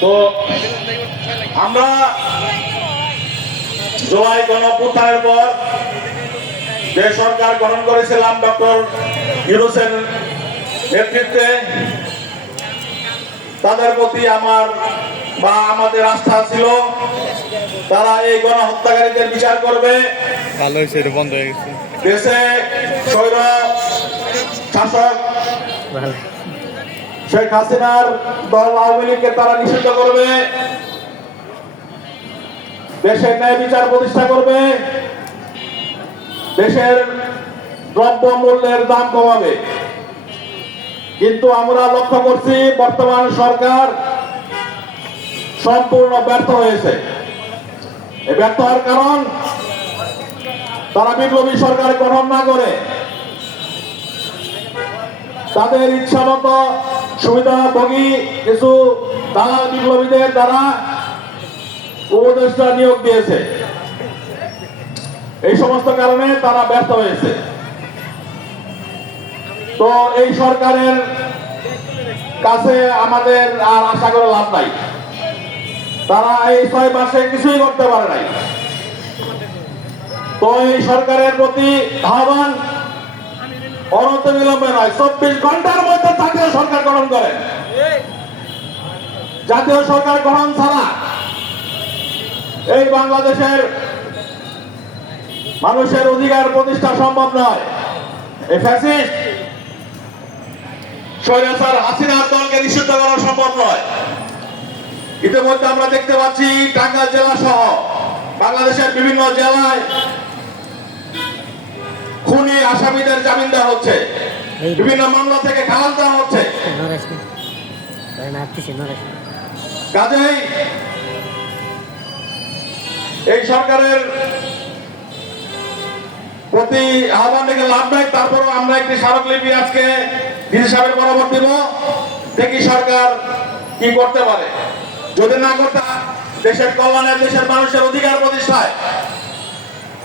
তো আমরা জুলাই গণপুত্থানের পর যে সরকার গঠন করেছিলাম ডক্টর ইউনুসের নেতৃত্বে তাদের প্রতি আমার বা আমাদের আস্থা ছিল তারা এই গণহত্যাকারীদের বিচার করবে। ভালো হয়েছে এটা বন্ধ হয়ে গেছে। দেশে স্বৈর শাসক শেখ হাসিনার দল আওয়ামী লীগকে তারা নিষিদ্ধ করবে। দেশের ন্যায় বিচার প্রতিষ্ঠা করবে। দেশের দ্রব্য মূল্যের দাম কমাবে। কিন্তু আমরা লক্ষ্য করছি, বর্তমান সরকার সম্পূর্ণ ব্যর্থ হয়েছে। ব্যর্থ হওয়ার কারণ, তারা বিপ্লবী সরকার গঠন না করে তাদের ইচ্ছা মতো সুবিধাভোগী কিছু দালাল বিপ্লবীদের দ্বারা উপদেষ্টা নিয়োগ দিয়েছে। এই সমস্ত কারণে তারা ব্যর্থ হয়েছে। তো এই সরকারের কাছে আমাদের আর আশা করে লাভ নাই। তারা এই ছয় মাসে কিছুই করতে পারে নাই। তো এই সরকারের প্রতি আহ্বান অনন্ত বিলম্বে নয়, চব্বিশ ঘণ্টার মধ্যে জাতীয় সরকার গঠন করেন জাতীয় সরকার গঠন ছাড়া এই বাংলাদেশের মানুষের অধিকার প্রতিষ্ঠা সম্ভব নয়। এই ফ্যাসিস্ট স্বৈরাচার হাসিনার দলকে নিষিদ্ধ করা সম্ভব নয়। ইতিমধ্যে আমরা দেখতে পাচ্ছি টাঙ্গাইল জেলা সহ বাংলাদেশের বিভিন্ন জেলায় খুনি আসামিদের জামিন দেওয়া হচ্ছে। বিভিন্ন মামলা থেকে খালাস দেওয়া হচ্ছে। কাজেই এই সরকারের প্রতি আহ্বান থেকে লাভ নাই তারপরও আমরা একটি স্মারকলিপি আজকে ডিসি সাহেবের বরাবর দিব। দেখি সরকার কি করতে পারে। যদি না করতে দেশের কল্যাণে দেশের মানুষের অধিকার প্রতিষ্ঠায়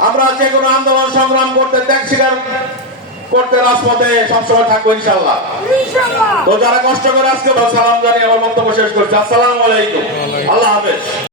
আমরা যে কোনো আন্দোলন সংগ্রাম করতে ত্যাগ স্বীকার করতে রাজপথে সবসময় থাকব ইনশাল্লাহ তো যারা কষ্ট করে আজকে সালাম জানিয়ে আমার বক্তব্য শেষ করছি। আসসালাম আলাইকুম। আল্লাহ হাফেজ।